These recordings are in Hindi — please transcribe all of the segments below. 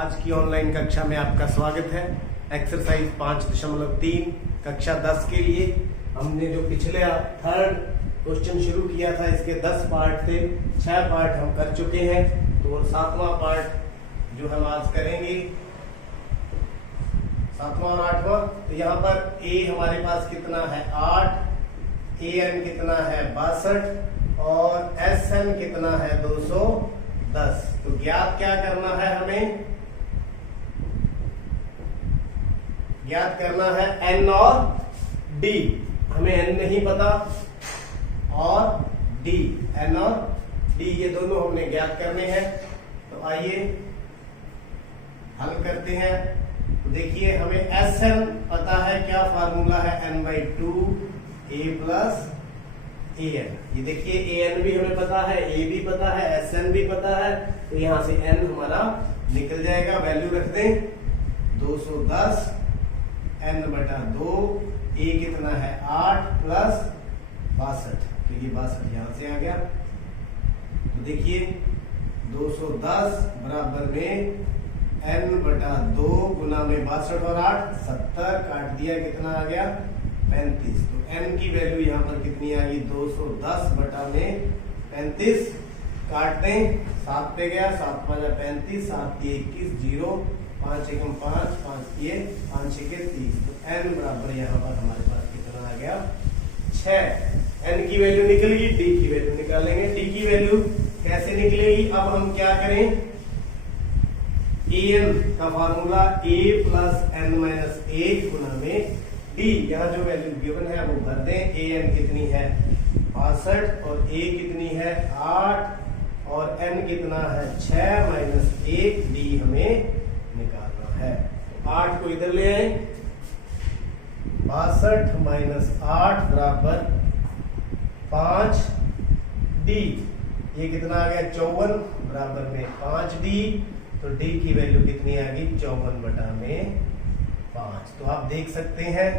आज की ऑनलाइन कक्षा में आपका स्वागत है। एक्सरसाइज 5.3 कक्षा 10 के लिए हमने जो पिछले थर्ड क्वेश्चन शुरू किया था, इसके 10 पार्ट थे, 6 पार्ट हम कर चुके हैं। तो 7वां पार्ट जो हम आज करेंगे, 7वां और 8वां। तो यहाँ पर ए हमारे पास कितना है 8, an कितना है 62 और sn कितना है 210। तो ज्ञात क्या करना है, हमें ज्ञात करना है n और d। हमें n नहीं पता और d, n और d ये दोनों हमने ज्ञात करने हैं। तो आइए हल करते हैं। तो देखिए हमें sn पता है, क्या फार्मूला है n/2 a प्लस an। ये देखिए an भी हमें पता है, a भी पता है, sn भी पता है। तो यहां से n हमारा निकल जाएगा, वैल्यू रख दें 210 n/2। a कितना है 8 प्लस 62, तो ये 62 यहां से आ गया। तो देखिए 210 बराबर में n/2 गुना में 62 और 8 70, काट दिया, कितना आ गया 35। तो n की वैल्यू यहाँ पर कितनी आ गई 210 बटा में 35। काट दें, 7 पे गया, 7 5 35, 7 3 21, 0 5 1 5, 5 3 5 1 30। तो n बराबर यहाँ पर हमारे पास कितना आ गया 6। n की वैल्यू निकल गई, d की वैल्यू निकालेंगे। d की वैल्यू कैसे निकलेगी, अब हम क्या करें, an का फार्मूला a प्लस n-1 गुना में d। यहाँ जो वैल्यू गिवन है वो भर दें। an कितनी है 62 और a कितनी है 8 और n कितना है 6 माइनस 1, d हमें निकालना है। 8 को इधर ले आए, 62 माइनस 8 बराबर 5d। ये कितना आ गया 54 बराबर में 5d। तो d की वैल्यू कितनी आ गई 54 बटा में 5। तो आप देख सकते हैं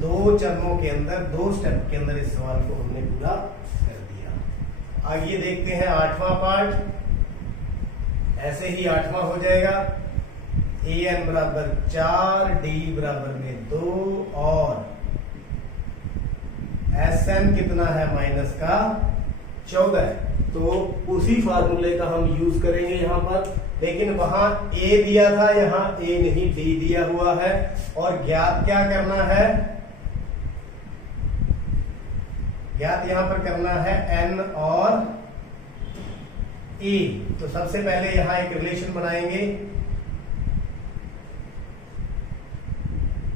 2 चरणों के अंदर, 2 स्टेप के अंदर इस सवाल को हमने पूरा कर दिया। आगे देखते हैं 8वां पार्ट। ऐसे ही 8वां हो जाएगा, an बराबर 4, d बराबर में 2 और sn कितना है माइनस का 14। तो उसी फार्मूले का हम यूज करेंगे यहाँ पर, लेकिन वहां a दिया था, यहाँ a नहीं d दिया हुआ है। और ज्ञात क्या करना है, ज्ञात यहां पर करना है n और a। तो सबसे पहले यहां एक रिलेशन बनाएंगे,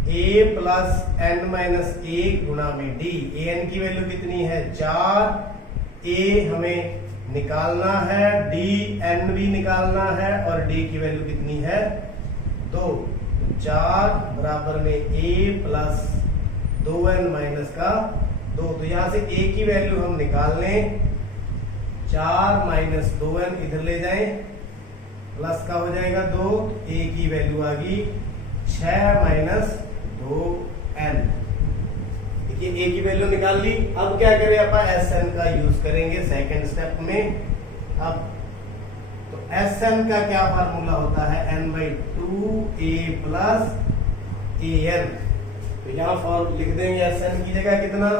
a प्लस n-1 गुना में d। an की वैल्यू कितनी है 4, a हमें निकालना है, d n भी निकालना है और d की वैल्यू कितनी है 2। 4 बराबर में a प्लस 2n माइनस का 2। तो यहां से a की वैल्यू हम निकाल लें, 4 माइनस 2n इधर ले जाएं, प्लस का हो जाएगा 2। a की वैल्यू आ गई 6 माइनस 2n। देखिए a की वैल्यू निकाल ली। अब क्या करें, अपन sn का यूज करेंगे सेकेंड स्टेप में। अब तो sn का क्या फार्मूला होता है n/2 a प्लस an। तो यहाँ फॉर्म लिख देंगे sn की जगह कितना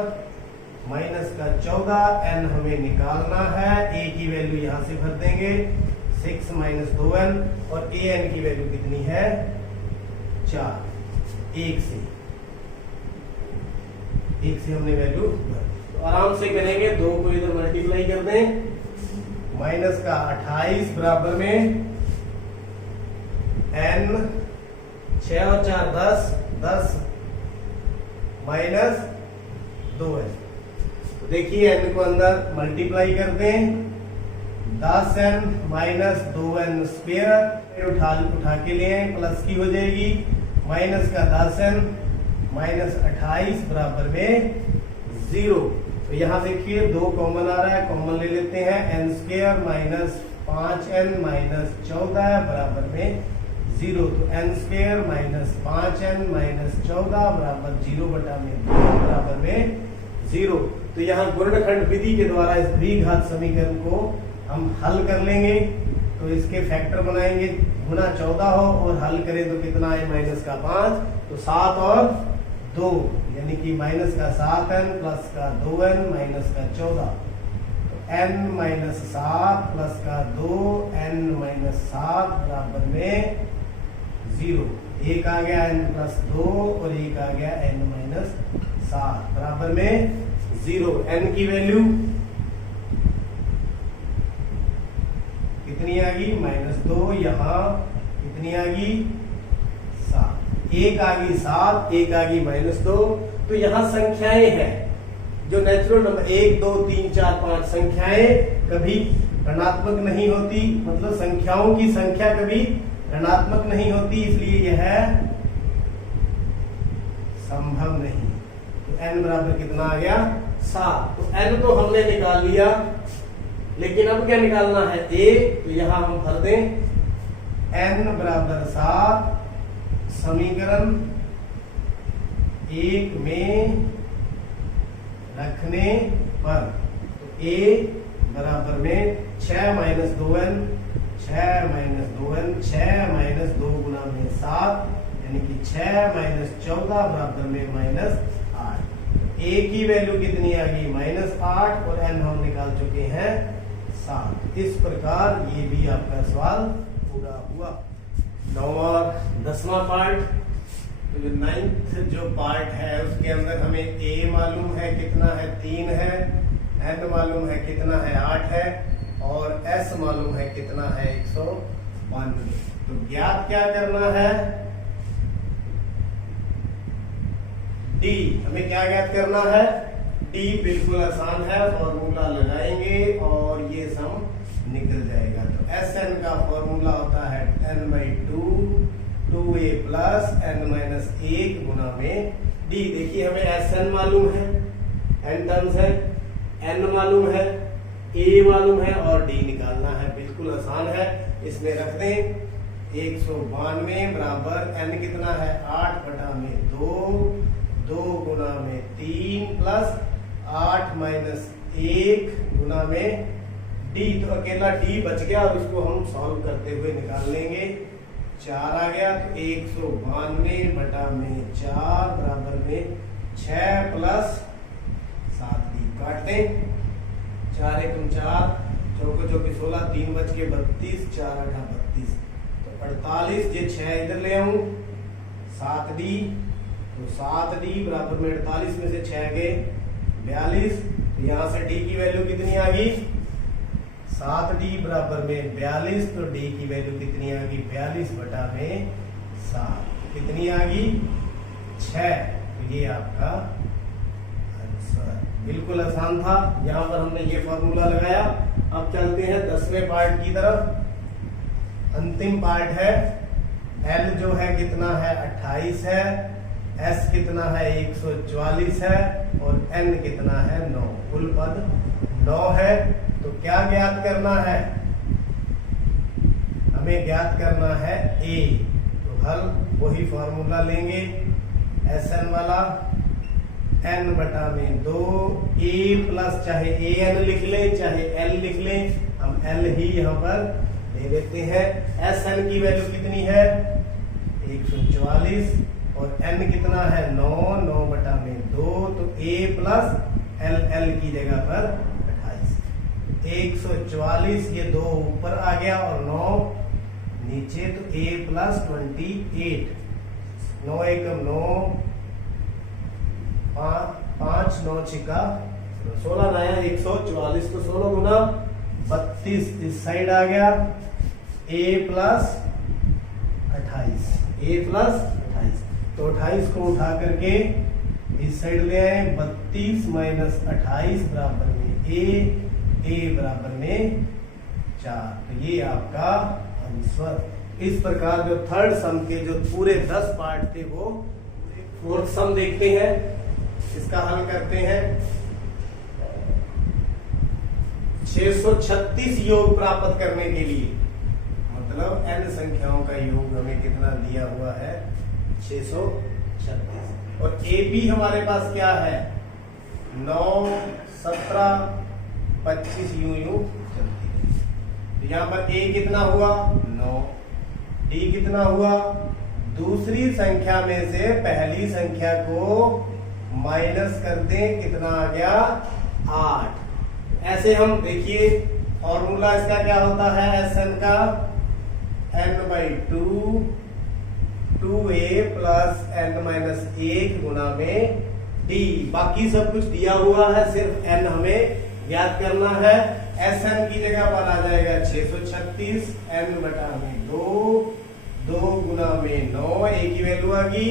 माइनस का 14, n हमें निकालना है, a की वैल्यू यहां से भर देंगे 6 माइनस 2n और an की वैल्यू कितनी है 4। 1 से हमने वैल्यू भर। तो आराम से करेंगे, 2 को इधर मल्टीप्लाई कर दें, माइनस का 28 बराबर में n 6 और 4 10 माइनस 2n। तो देखिए n को अंदर मल्टीप्लाई कर दें, 10n माइनस 2n स्क्वायर उठा के लिए प्लस की हो जाएगी, माइनस का 10n माइनस 28 बराबर में 0। तो यहां देखिए 2 कॉमन आ रहा है, कॉमन ले लेते हैं, n square minus 5n minus 14 बराबर में 0। तो n square minus 5n minus 14 बराबर 0 बटा में 2 बराबर में 0। तो यहाँ गुणनखंड विधि के द्वारा इस द्विघात समीकरण को हम हल कर लेंगे। तो इसके फैक्टर बनाएंगे, गुना 14 हो और हल करें तो कितना है माइनस का 5, तो 7 और 2 यानी कि माइनस का 7n प्लस का 2n माइनस का 14, तो n माइनस 7 प्लस का 2n माइनस 7 बराबर में 0। एक आ गया n प्लस 2 और एक आ गया n माइनस 7 बराबर में 0। n की वैल्यू कितनी आ गई -2, यहाँ कितनी आ गई 7, एक आ गई 7, एक आ गई -2। तो यहाँ संख्याएं हैं जो नेचुरल नंबर 1 2 3 4 5 संख्याएं कभी ऋणात्मक नहीं होती, मतलब संख्याओं की संख्या कभी ऋणात्मक नहीं होती, इसलिए यह संभव नहीं। तो n बराबर कितना आ गया 7। तो n तो हमने निकाल लिया, लेकिन अब क्या निकालना है a, तो यहां हम भर दें n बराबर 7 समीकरण 1 में रखने पर, तो a बराबर में 6 minus 2n 6 minus 2n 6 minus 2 गुना में 7 यानी कि 6 माइनस 14 बराबर में -8। a की वैल्यू कितनी आ गई -8 और n हम निकाल चुके हैं 7। इस प्रकार ये भी आपका सवाल पूरा हुआ। 9 और 10वां पार्ट, तो जो 9th जो पार्ट है उसके अंदर हमें a मालूम है कितना है 3 है, n मालूम है कितना है 8 है और s मालूम है कितना है 192। तो ज्ञात क्या करना है d, हमें क्या ज्ञात करना है d, बिल्कुल आसान है, फॉर्मूला लगाएंगे और ये सम निकल जाएगा। तो Sn का फॉर्मूला होता है 10/2 2a प्लस n माइनस 1 गुना में d। देखिए हमें Sn मालूम है, n टर्म्स है, n मालूम है, a मालूम है और d निकालना है, बिल्कुल आसान है। इसमें रख दें 192 बराबर n कितना है 8/2 2 गुना में 3 प्लस 8 माइनस 1 गुना में d। तो अकेला d बच गया और इसको हम सॉल्व करते हुए निकाल लेंगे। 4 आ गया, तो 192/4 बराबर में 6 प्लस 7 d काट दें। 4 एकम 4 चौको चौकी 16 3 बच के 32 4 8 32, तो 48। ये 6 इधर ले आऊं 7d, तो 7d बराबर में 48 में से 6 गए 42। तो यहां से d की वैल्यू कितनी आ गई 7d बराबर में 42, तो d की वैल्यू कितनी आ गई 42/7 कितनी आ गई 6। तो ये आपका आंसर, बिल्कुल आसान था। यहां पर हमने ये फॉर्मूला लगाया। अब चलते हैं 10वें पार्ट की तरफ। अंतिम पार्ट है, l जो है कितना है 28 है, s कितना है 144 है और n कितना है 9, कुल पद 9 है। तो क्या ज्ञात करना है, हमें ज्ञात करना है a। तो हल वही फॉर्मूला लेंगे Sn वाला, n/2 a प्लस, चाहे an लिख लें चाहे l लिख लें, हम l ही यहाँ पर ले लेते हैं। Sn की वैल्यू कितनी है 144 और n कितना है 9/2, तो a प्लस l की जगह पर 28। 144 ये 2 ऊपर आ गया और 9 नीचे, तो a प्लस 28। 9 एकम 9 5 9 छिका 16 नया 144, तो 16 गुना 32 इस साइड आ गया a प्लस 28, a प्लस 28। तो 28 को उठा करके इस साइड ले आए, 32 माइनस 28 बराबर में a बराबर में 4। तो ये आपका आंसर। इस प्रकार जो थर्ड सम के जो पूरे 10 पार्ट थे वो फोर्थ सम देखते हैं, इसका हल करते हैं। 636 योग प्राप्त करने के लिए, मतलब n संख्याओं का योग हमें कितना दिया हुआ है 636, और AB हमारे पास क्या है 9 17 25 यूं चलती है। तो यहाँ पर a कितना हुआ 9, d कितना हुआ, दूसरी संख्या में से पहली संख्या को माइनस कर दें, कितना आ गया 8। ऐसे हम देखिए फॉर्मूला इसका क्या होता है Sn का, n/2 2a प्लस n-1 गुना में d। बाकी सब कुछ दिया हुआ है, सिर्फ n हमें याद करना है। Sn की जगह पर आ जाएगा 636, n/2 2 गुना में 9, a की वैल्यू आ गई,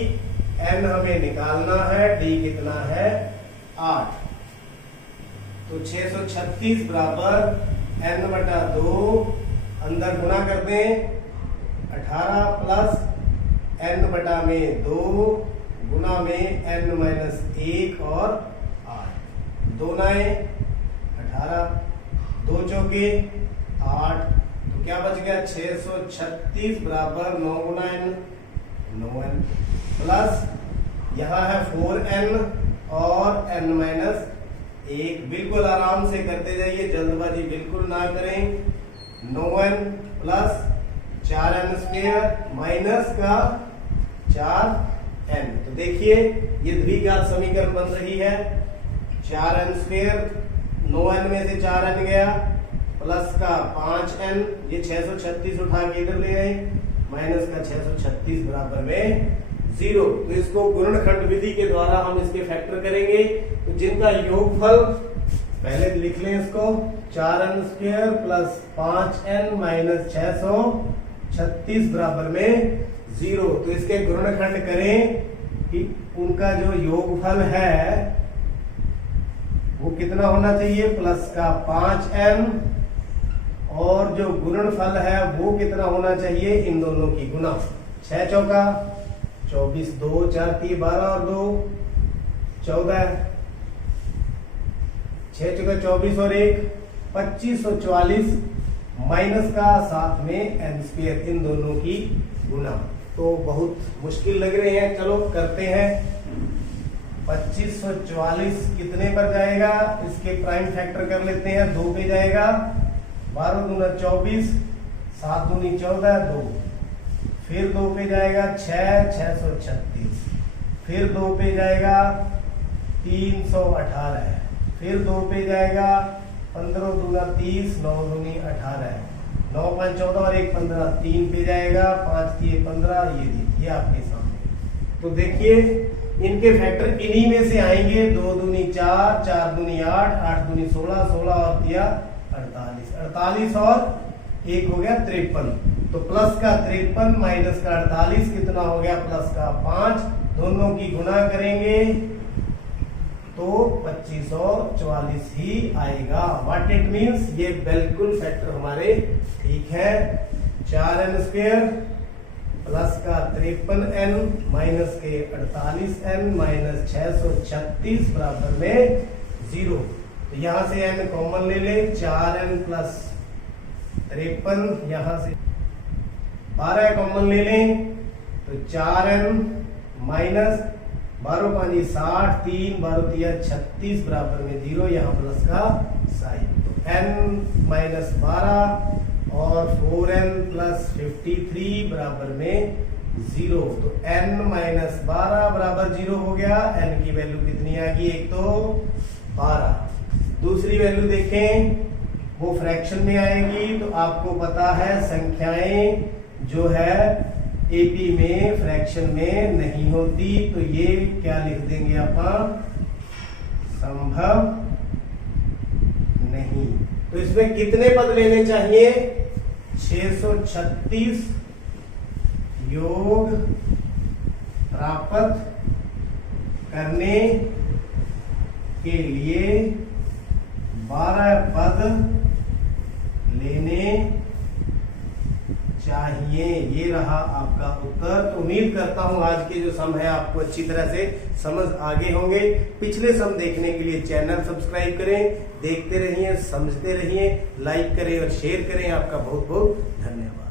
n हमें निकालना है, d कितना है 8। तो 636 बराबर n/2 अंदर गुना कर दें 18 प्लस n/2 गुना में n-1 और 8, 2 9 18, 2 चौके 8, तो क्या बच गया 636 बराबर 9 गुना n 9n प्लस यहाँ है 4n और n-1। बिल्कुल आराम से करते जाइए, जल्दबाजी बिल्कुल ना करें। 9n प्लस 4n² माइनस का 4n। तो देखिए ये द्विघात समीकरण बन रही है, 4n², 9n में से 4n गया, प्लस का 5n, ये 636 उठा के इधर ले आए, माइनस का 636 बराबर में 0। तो इसको गुणनखंड विधि के द्वारा हम इसके फैक्टर करेंगे। तो जिनका योगफल पहले लिख लें इसको, 4n² प्लस 5n माइनस 636 बराबर में 0। तो इसके गुणनखंड करें कि उनका जो योगफल है वो कितना होना चाहिए, प्लस का 5n, और जो गुणनफल है वो कितना होना चाहिए, इन दोनों की गुना। 6 चौका 24, 2 4 3 12 और 2 14, 6 चौका 24 और 1 2544 माइनस का साथ में n², इन दोनों की गुना। तो बहुत मुश्किल लग रहे हैं, चलो करते हैं। 2544 कितने पर जाएगा, इसके प्राइम फैक्टर कर लेते हैं, 2 पे जाएगा, 12 दूना 24, 7 दूनी 14, 2, फिर 2 पे जाएगा 6, 636, फिर 2 पे जाएगा 318, फिर 2 पे जाएगा 15 दूना 30, 9 दूनी 18, 9 5 14 और 1 15, 3 पे जाएगा, 5 3 15, ये देखिए आपके सामने। तो देखिए इनके फैक्टर इन्हीं में से आएंगे, 2 दूनी 4, 4 दूनी 8, 8 दूनी 16, 16 और दिया 48, 48 और 1 हो गया 53। तो प्लस का 53 माइनस का 48 कितना हो गया, प्लस का 5, दोनों की गुना करेंगे तो 2544 ही आएगा। व्हाट इट मीन्स, ये बिल्कुल फैक्टर हमारे ठीक है। 4n² प्लस का 53n माइनस के 48n माइनस 636 बराबर में 0। तो यहां से n कॉमन ले ले, 4n प्लस 53, यहां से 12 कॉमन ले लें, तो 4n माइनस 12 5 60, 3 12 3 36 बराबर में 0, यहाँ प्लस का साइन। तो n माइनस 12 और 4n प्लस 53 बराबर में 0। तो n माइनस 12 बराबर 0 हो गया। n की वैल्यू कितनी आ गई, एक तो 12। दूसरी वैल्यू देखें, वो फ्रैक्शन में आएगी। तो आपको पता है संख्याएं जो है एपी में फ्रैक्शन में नहीं होती, तो ये क्या लिख देंगे अपन, संभव नहीं। तो इसमें कितने पद लेने चाहिए, 636 योग प्राप्त करने के लिए 12 पद लेने चाहिए। ये रहा आपका उत्तर। तो उम्मीद करता हूं आज के जो सम है आपको अच्छी तरह से समझ आगे होंगे। पिछले सम देखने के लिए चैनल सब्सक्राइब करें, देखते रहिए, समझते रहिए, लाइक करें और शेयर करें। आपका बहुत बहुत धन्यवाद।